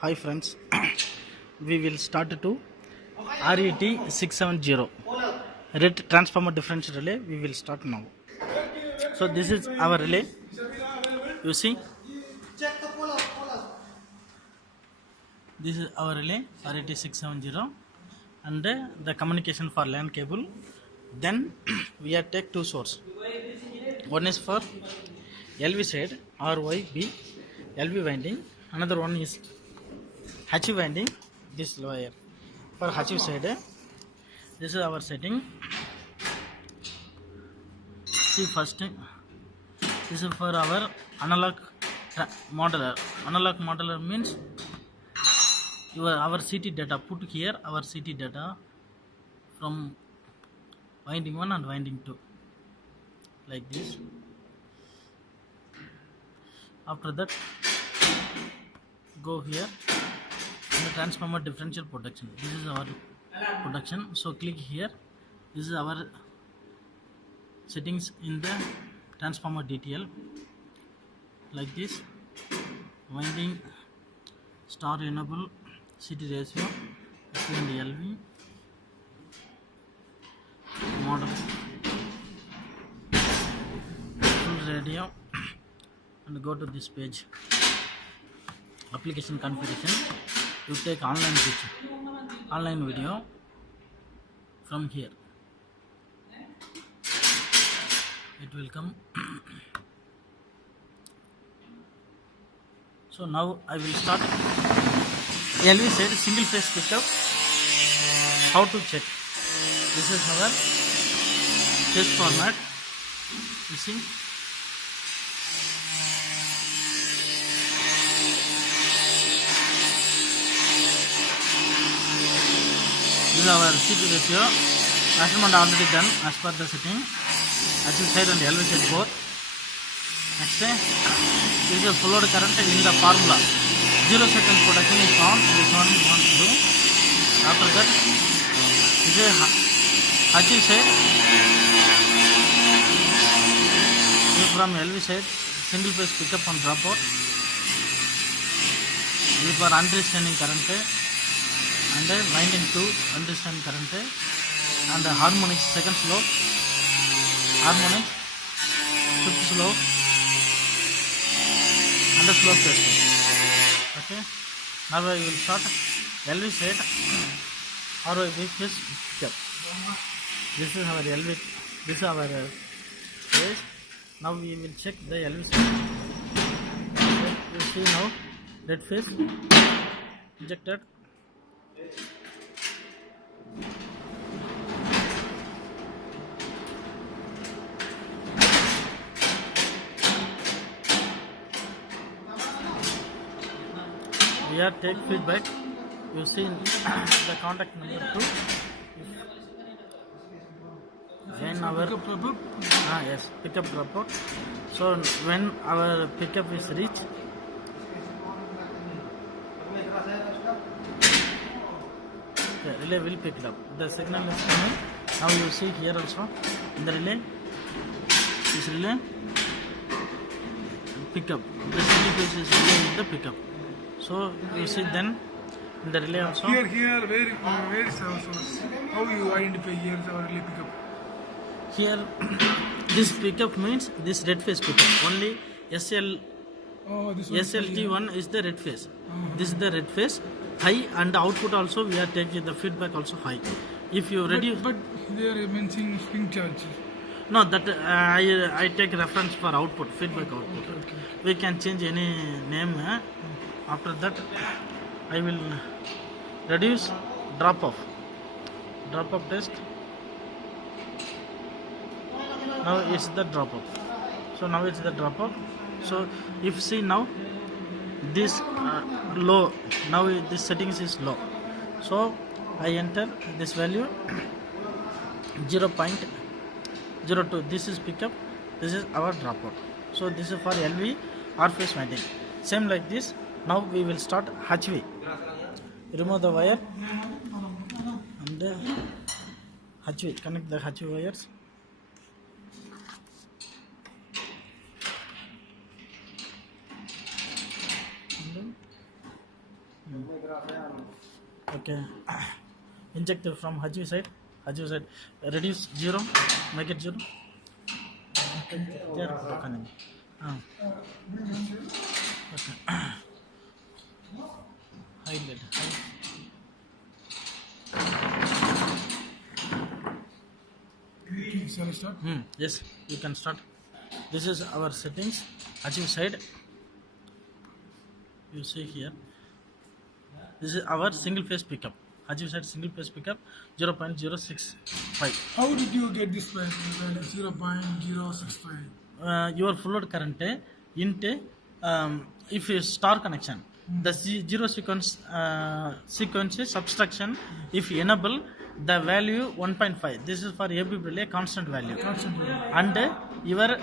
Hi friends, we will start to RET 670 rate transformer differential relay. We will start now. So this is our relay. You see, this is our relay RET 670 and the communication for LAN cable. Then we are take two source. One is for LV side RYB LV winding. Another one is HV winding. This wire for HV side. This is our setting. See first, this is for our analog modeler. Analog modeler means our CT data. Put here our CT data from winding 1 and winding 2 like this. After that, go here in the transformer differential protection. This is our protection. So click here. This is our settings in the transformer DTL like this. Winding star enable CT ratio and LV model full radio and go to this page. Application configuration. You take online picture, online video from here. It will come. So now I will start. LV said single phase pickup. How to check? This is our test format. You see. This is our CT ratio. Measurement already done as per the setting. HV side and LV side both. Next, this is a full load current in the formula. 0 seconds protection is found. This one we want to do. After that, this is HV side. This from LV side, single phase pickup and dropout. This for unrestraining current and winding 2 unrestraining current and harmonics second slope, harmonics fifth slope and the slope testing. Okay, now I will start LV side RYB phase pickup. This is our LV, this is our phase. Now we will check the LV side. You see now red phase injected. We are take feedback. You see the contact number 2. When our yes, pickup dropout. So when our pickup is reached, the relay will pick it up. The signal is coming. Now you see here also in the relay, this relay pickup. The single phase is relay with the pickup. So you see then in the relay also. Where is our source? How you identify here our relay pickup? Here this pickup means this red phase pickup. Only SL SLT1 is the red phase. This is the red phase high and output also we are taking the feedback also high. If you reduce, but they are mentioning spring charge. No, that I take reference for output, feedback output. Okay. We can change any name. After that, I will reduce drop off test. Now it's the drop off. So now it's the drop off. So if see now this low, now this settings is low. So I enter this value 0.02. This is pickup. This is our dropout. So this is for LV R phase winding. Same like this. Now we will start HV. Remove the wire and HV. Connect the HV wires. Okay. Inject from Hajju side. Reduce 0. Make it 0. Okay. There. Okay. Highlight. Okay, shall I start? Yes, you can start. This is our settings. Achieve side. You see here. This is our single phase pickup. Achieve side single phase pickup 0.065. How did you get this value 0.065? Your full load current into if you star connection, the zero sequence subtraction, if enable the value 1.5. This is for every relay constant value. And your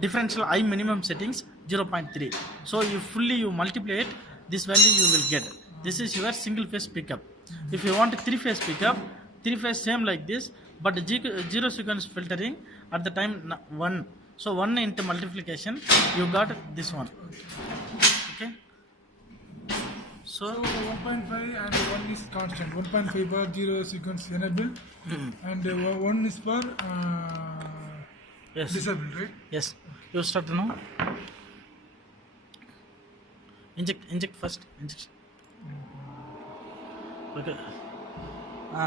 differential I minimum settings 0.3. So you multiply it, this value you will get. This is your single phase pickup. If you want three phase pickup, three phase same like this, but zero sequence filtering at the time 1. So 1 into multiplication, you got this one. Okay. So 1.5 and 1 is constant. 1.5 for zero sequence enabled, and 1 is for Yes. disabled, right? Yes. You start now. Inject first. Inject. Okay.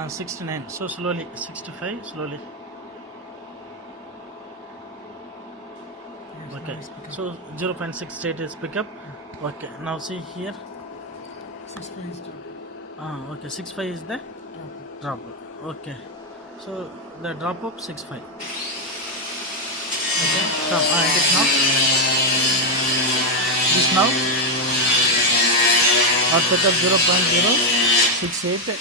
69. So slowly. 65. Slowly. Okay. So 0.6 state is pickup. Okay. Now see here. 6.5 is Okay. 6.5 is the drop. Okay. So the drop of 6.5. Okay. Stop. Inject now. This now. Our pickup 0.068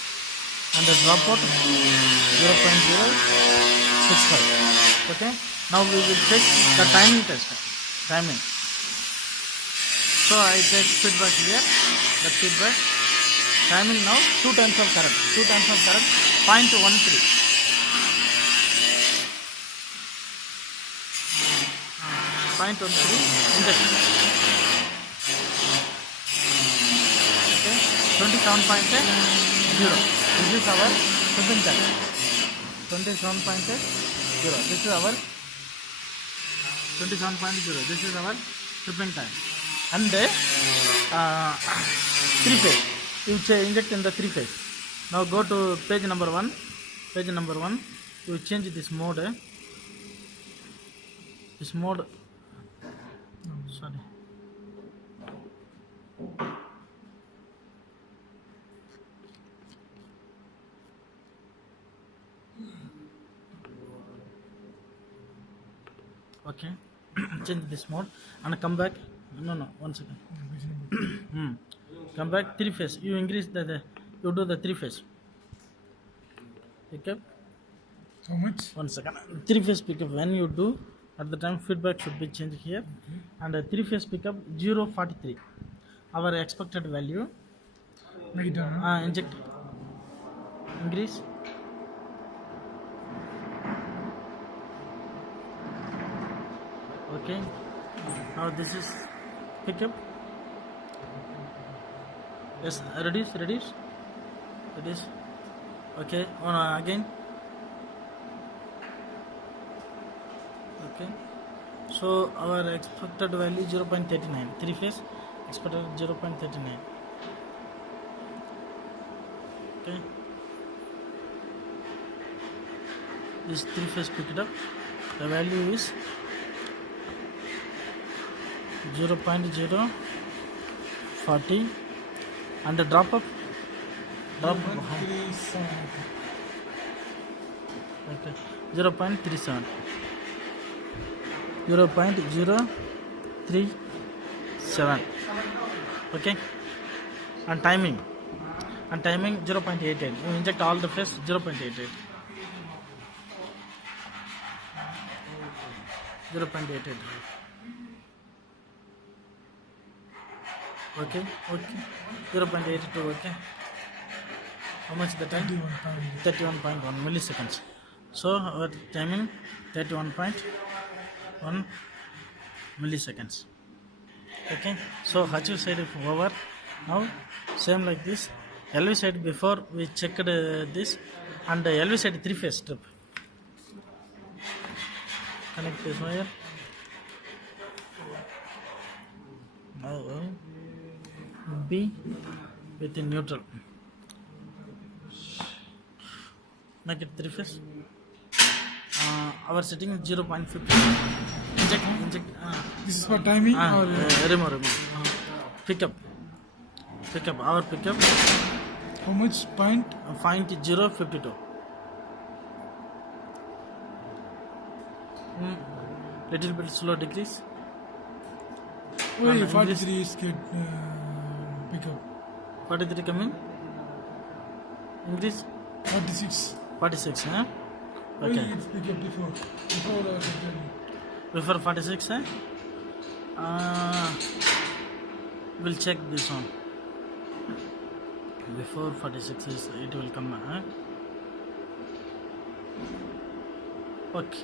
and the dropout 0.065. Okay. Now we will check the timing test. Timing. So I take feedback here. The feedback. Timing now 2 times of current. 2 times of current 0.13. Injection. Okay. 27.0. This is our tripping time. 27.0. This is our 27.0. This is our tripping time. And 3 phase. You inject in the 3 phase. Now go to page number 1. Page number 1. You change this mode. This mode. Sorry. Okay. Change this mode and come back. No, 1 second. Come back 3 phase. You increase you do the 3 phase. Pickup. how much? 1 second. 3 phase pickup. When you do, at the time feedback should be changed here. And 3 phase pickup 0.43. Our expected value. Make it down. Inject. Increase. Okay. Now this is pickup. Yes. Reduce. Okay. Again. Okay. So our expected value 0.39. 3 phase expected 0.39. Okay. This 3 phase picked up. The value is 0.040 and the drop. Okay. 0.37. 0.037. Okay. And timing 0.88. You inject all the phase 0.88. 0.88. Okay. 0.82. Okay. How much the time? 31.1 milliseconds. So our timing 31.1 milliseconds. Okay. So Hajju side over. Now same like this. LV side before we checked this, and LV side 3-phase strip. Connect this wire. Now B with the neutral. Make it 3-phase. Our setting is 0.50. Inject. This is for timing or Remove. Pickup. Our pickup. how much point? 0.52. Little bit slow decrease. Wait, and 43 is get pickup. 43 coming. Increase 46. 46. Huh? Wait, Okay. it's pickup before. Before 46. We'll check this one. Before 46 is it will come. Okay.